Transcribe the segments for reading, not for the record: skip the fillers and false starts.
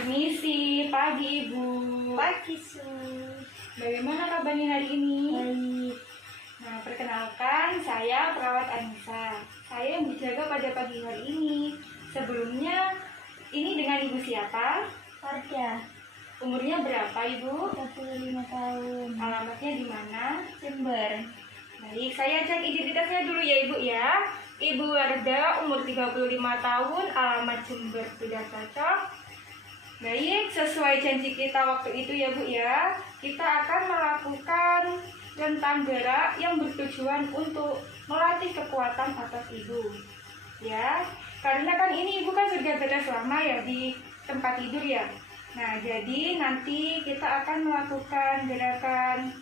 Permisi, pagi Ibu. Pagi, Su. Bagaimana kabarnya hari ini? Baik. Nah, perkenalkan, saya perawat Anissa. Saya yang berjaga pada pagi hari ini. Sebelumnya, ini dengan Ibu siapa? Wardah. Umurnya berapa Ibu? 45 tahun. Alamatnya di mana? Jember. Baik, saya cek identitasnya dulu ya Ibu ya. Ibu Wardah, umur 35 tahun, alamat Jember. Sudah cocok? Baik, sesuai janji kita waktu itu ya Bu ya, kita akan melakukan rentang gerak yang bertujuan untuk melatih kekuatan otot Ibu. Ya, karena kan ini Ibu kan sudah beres lama ya di tempat tidur ya. Nah, jadi nanti kita akan melakukan gerakan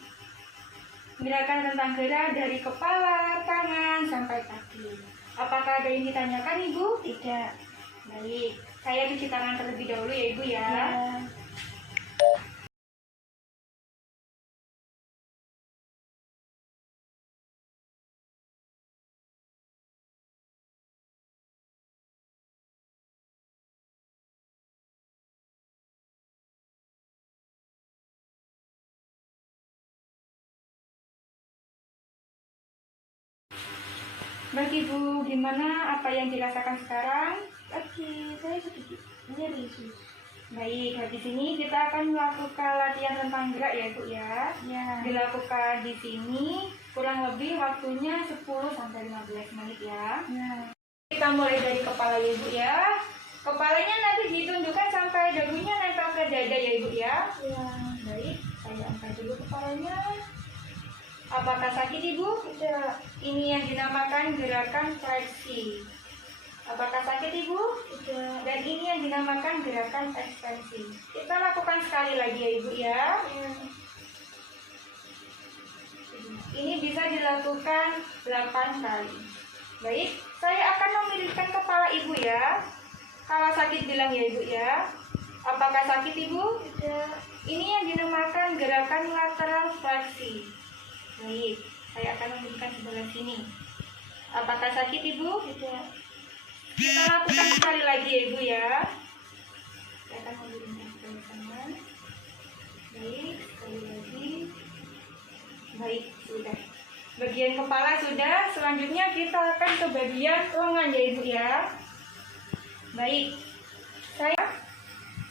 rentang gerak dari kepala, tangan, sampai kaki. Apakah ada yang ditanyakan Ibu? Tidak. Baik, saya cuci tangan terlebih dahulu ya Ibu ya. Ya. Baik Ibu, gimana apa yang dirasakan sekarang? Pagi, saya sedikit nyeri, Su. Baik, habis ini kita akan melakukan latihan rentang gerak ya Bu ya. Ya. Dilakukan di sini kurang lebih waktunya 10-15 menit ya. Ya. Kita mulai dari kepala ya Ibu ya. Kepalanya nanti ditunjukkan sampai dagunya nempel ke dada ya Ibu ya. Ya. Baik, saya angkat dulu kepalanya. Apakah sakit Ibu? Tidak. Ini yang dinamakan gerakan fleksi. Apakah sakit Ibu? Tidak. Dan ini yang dinamakan gerakan ekstensi. Kita lakukan sekali lagi ya Ibu ya. Ya. Ini bisa dilakukan 8 kali. Baik, saya akan memilihkan kepala Ibu ya. Kalau sakit bilang ya Ibu ya. Apakah sakit Ibu? Tidak. Ini yang dinamakan gerakan lateral fleksi. Baik, saya akan memilihkan sebelah sini. Apakah sakit Ibu? Tidak. Kita lakukan sekali lagi ya Ibu ya. Saya akan memilihkan sebelah kanan. Baik, sekali lagi. Baik, sudah. Bagian kepala sudah. Selanjutnya kita akan ke bagian lengan ya Ibu ya. Baik,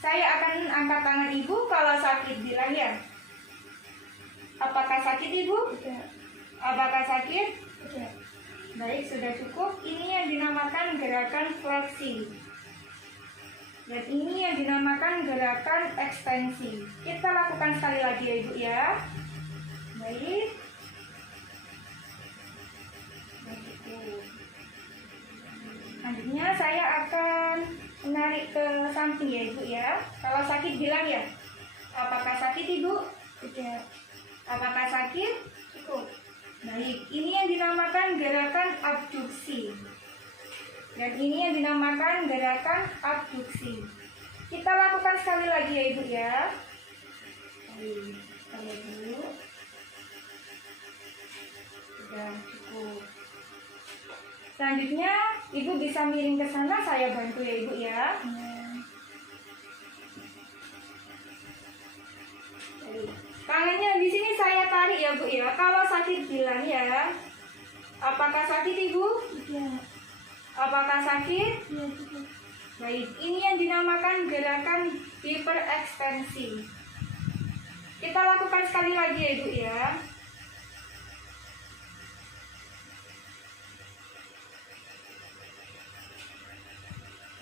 saya akan angkat tangan Ibu kalau sakit bilang ya. Apakah sakit Ibu? Tidak. Apakah sakit? Tidak. Baik, sudah cukup. Ini yang dinamakan gerakan fleksi. Dan ini yang dinamakan gerakan ekstensi. Kita lakukan sekali lagi ya Ibu ya. Baik. Selanjutnya saya akan menarik ke samping ya Ibu ya. Kalau sakit bilang ya. Apakah sakit Ibu? Tidak. Apakah sakit? Cukup. Baik, ini yang dinamakan gerakan abduksi. Dan ini yang dinamakan gerakan abduksi. Kita lakukan sekali lagi ya Ibu ya. Baik, kita lihat dulu. Sudah cukup. Selanjutnya, Ibu bisa miring ke sana, saya bantu ya Ibu ya. Baik. Tangannya di sini saya tarik ya Bu ya. Kalau sakit bilang ya. Apakah sakit Ibu? Tidak. Apakah sakit? Ya, cukup. Baik, ini yang dinamakan gerakan hiperekstensi. Kita lakukan sekali lagi ya Ibu ya.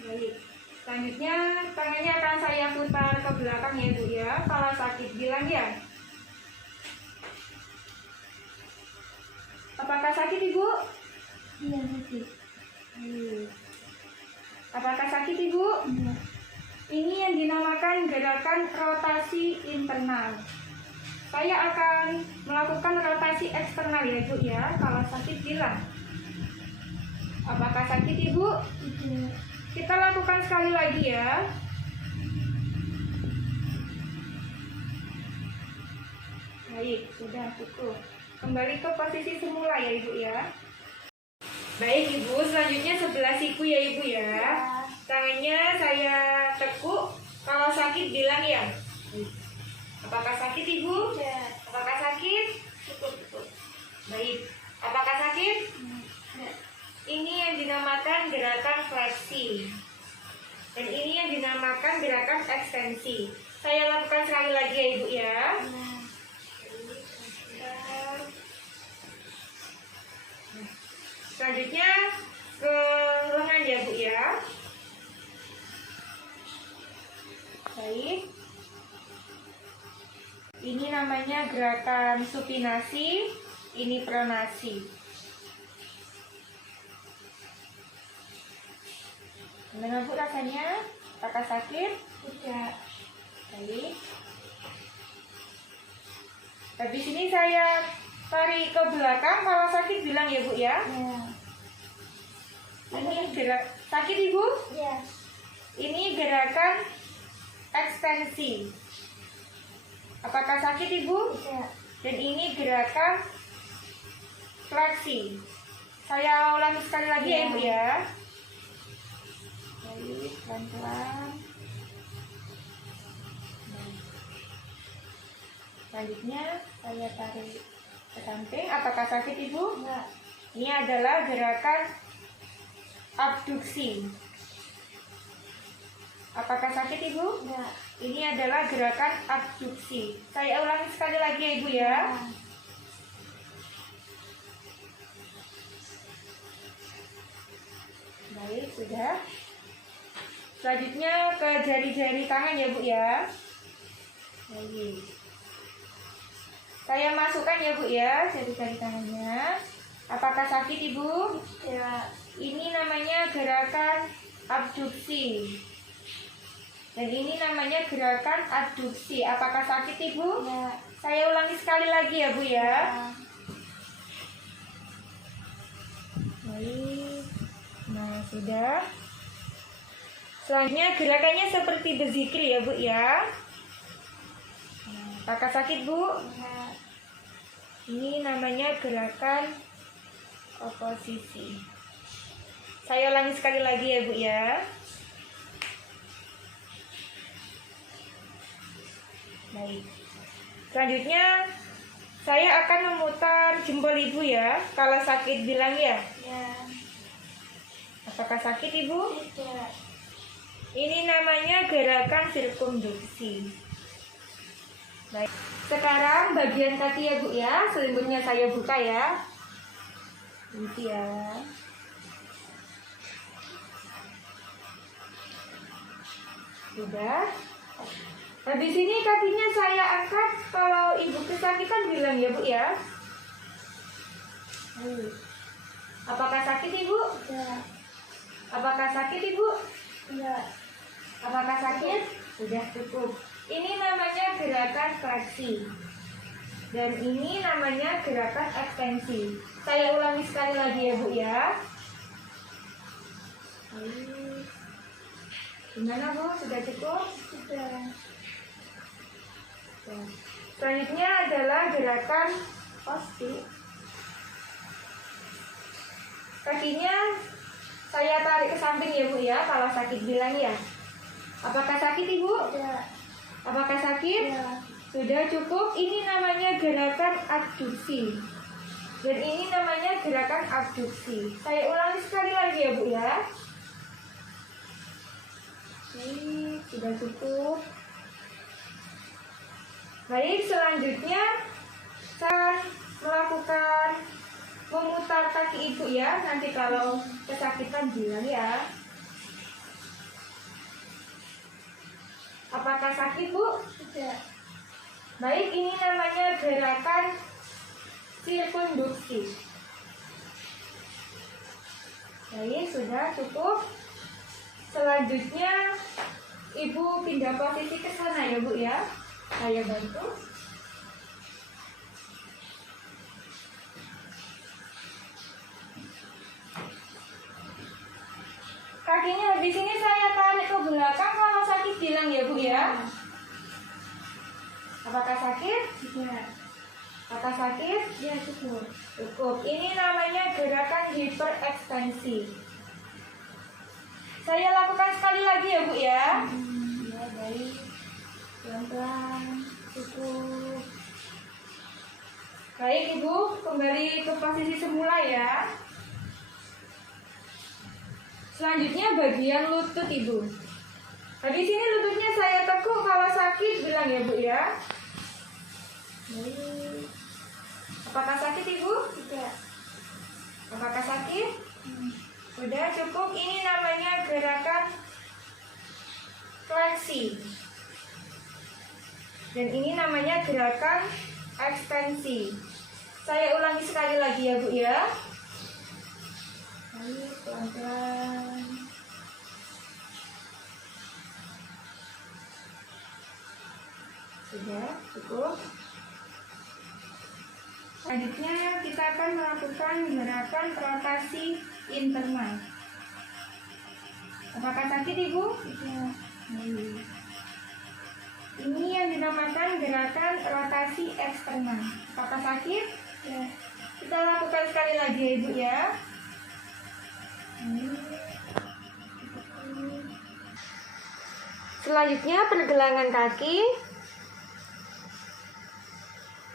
Baik, selanjutnya tangannya akan saya putar ke belakang ya Bu ya. Kalau sakit bilang ya. Apakah sakit Ibu? Iya, sakit. Apakah sakit Ibu? Iya. Ini yang dinamakan gerakan rotasi internal. Saya akan melakukan rotasi eksternal ya Bu ya. Kalau sakit bilang. Apakah sakit Ibu? Tidak. Kita lakukan sekali lagi ya. Baik, sudah cukup. Kembali ke posisi semula ya Ibu ya. Baik Ibu, selanjutnya sebelah siku ya Ibu ya. Tangannya saya tekuk Kalau sakit bilang ya. Apakah sakit Ibu? Tidak. Apakah sakit? Cukup, cukup. Baik. Apakah sakit? Tidak. Ini yang dinamakan gerakan fleksi. Dan ini yang dinamakan gerakan ekstensi. Saya lakukan sekali lagi ya Ibu ya. Nah, Selanjutnya ke lengan ya Bu ya. Baik. Ini namanya gerakan supinasi, ini pronasi. Gimana Bu rasanya? Apakah sakit? tidak. Baik. Habis ini saya tarik ke belakang, kalau sakit bilang ya Bu ya. Ya. Ini gerak sakit Ibu? Ya. Ini gerakan ekstensi. Apakah sakit Ibu? Tidak. Dan ini gerakan fleksi. Saya ulangi sekali lagi ya Ibu ya. Baik, pelan-pelan. Selanjutnya saya tarik ke samping. Apakah sakit Ibu? Enggak. Ini adalah gerakan abduksi. Apakah sakit Ibu? Enggak. Ini adalah gerakan abduksi. Saya ulangi sekali lagi ya Ibu ya. Baik, sudah. Selanjutnya ke jari-jari tangan ya Bu ya. Baik. Saya masukkan ya Bu ya jari-jari tangannya. Apakah sakit Ibu? Tidak. Ini namanya gerakan abduksi. Dan ini namanya gerakan abduksi. Apakah sakit Ibu? Ya. Saya ulangi sekali lagi ya Bu ya. Baik. Nah, sudah. Selanjutnya gerakannya seperti berzikir ya Bu ya. Nah, apakah sakit Bu? Ya. Ini namanya gerakan oposisi. Saya ulangi sekali lagi ya Bu ya. Baik. Selanjutnya saya akan memutar jempol Ibu ya. Kalau sakit bilang ya. Ya. Apakah sakit Ibu? Tidak. Ini namanya gerakan sirkumduksi. Baik. Sekarang bagian kaki ya Bu ya. Selanjutnya saya buka ya. Gitu ya. Sudah. Habis ini kakinya saya angkat. Kalau Ibu kesakitan bilang ya Bu ya. Apakah sakit Ibu? Tidak. Apakah sakit Ibu? Enggak. Apakah sakit? Sudah cukup. Ini namanya gerakan fleksi. Dan ini namanya gerakan ekstensi. Saya ulangi sekali lagi ya Bu ya. Gimana Bu? Sudah cukup? Sudah. Selanjutnya adalah gerakan osti. Kakinya saya tarik ke samping ya Bu ya. Kalau sakit bilang ya. Apakah sakit Ibu? Tidak. Apakah sakit? Ya. Sudah cukup. Ini namanya gerakan abduksi. Dan ini namanya gerakan abduksi. Saya ulangi sekali lagi ya Bu ya. Ini sudah cukup. Baik, selanjutnya saya melakukan memutar kaki Ibu ya. Nanti kalau kesakitan bilang ya. Apakah sakit Bu? Tidak. Baik, ini namanya gerakan sirkumduksi. Baik, sudah cukup. Selanjutnya Ibu pindah posisi ke sana ya Bu ya. Saya bantu. Kakinya habis ini saya tarik ke belakang. Kalau sakit bilang ya Bu ya. Apakah sakit? Tidak. Apakah sakit? Ya, cukup. Cukup. Ini namanya gerakan hiperekstensi. Saya lakukan sekali lagi ya Bu ya. Ya, Baik. Pelan-pelan. Cukup. Baik Ibu, kembali ke posisi semula ya. Selanjutnya bagian lutut Ibu. Habis ini lututnya saya tekuk, kalau sakit bilang ya Bu ya. Baik. Apakah sakit Ibu? Tidak. Apakah sakit? Udah cukup. Ini namanya gerakan fleksi. Dan ini namanya gerakan ekstensi. Saya ulangi sekali lagi ya Bu ya. Baik, pelan-pelan. Sudah cukup. Selanjutnya kita akan melakukan gerakan rotasi internal. Apakah sakit Ibu? Tidak. Baik. Ini yang dinamakan gerakan rotasi eksternal. Apakah sakit? Ya. Kita lakukan sekali lagi ya Ibu ya. Selanjutnya pergelangan kaki.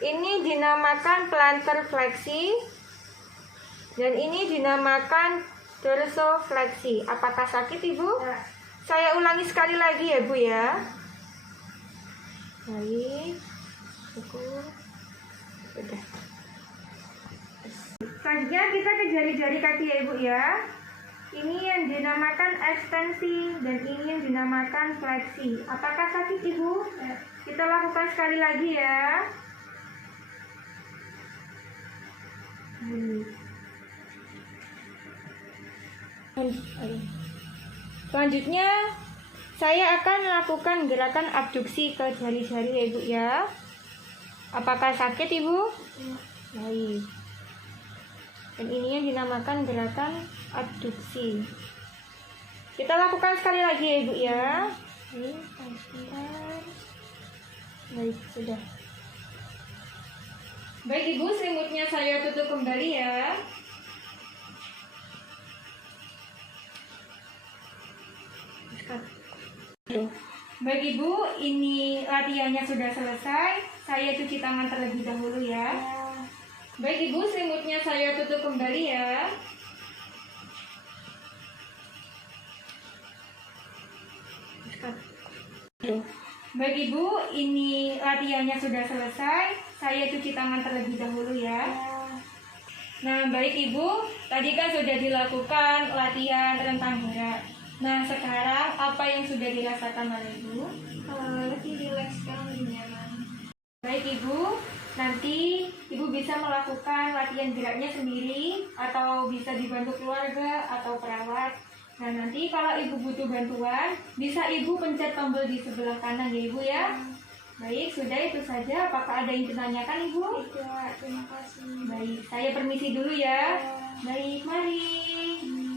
Ini dinamakan plantar fleksi. Dan ini dinamakan dorsofleksi. Apakah sakit Ibu? Ya. Saya ulangi sekali lagi ya Bu ya. Baik. Cukup. Sudah. Selanjutnya kita ke jari-jari kaki ya Ibu ya. Ini yang dinamakan ekstensi dan ini yang dinamakan fleksi. Apakah sakit Ibu? Ya. Kita lakukan sekali lagi ya. Selanjutnya saya akan melakukan gerakan abduksi ke jari-jari ya Ibu ya. Apakah sakit Ibu? Ya. Baik. Dan ini yang dinamakan gerakan abduksi. Kita lakukan sekali lagi ya Ibu ya. Baik, sebentar. Baik, sudah. Baik Ibu, selimutnya saya tutup kembali ya. Baik Ibu, ini latihannya sudah selesai. Saya cuci tangan terlebih dahulu ya. Baik Ibu, selimutnya saya tutup kembali ya. Baik Ibu, ini latihannya sudah selesai. Saya cuci tangan terlebih dahulu ya. Nah, baik Ibu, tadi kan sudah dilakukan latihan rentang gerak. Nah, sekarang apa yang sudah dirasakan oleh Ibu? Lebih rileks sekarang, lebih nyaman. Baik Ibu, nanti Ibu bisa melakukan latihan geraknya sendiri atau bisa dibantu keluarga atau perawat. Nah, nanti kalau Ibu butuh bantuan, bisa Ibu pencet tombol di sebelah kanan ya Ibu ya. Baik, sudah itu saja. Apakah ada yang ditanyakan Ibu? Tidak, terima kasih. Baik, saya permisi dulu ya. Baik, mari.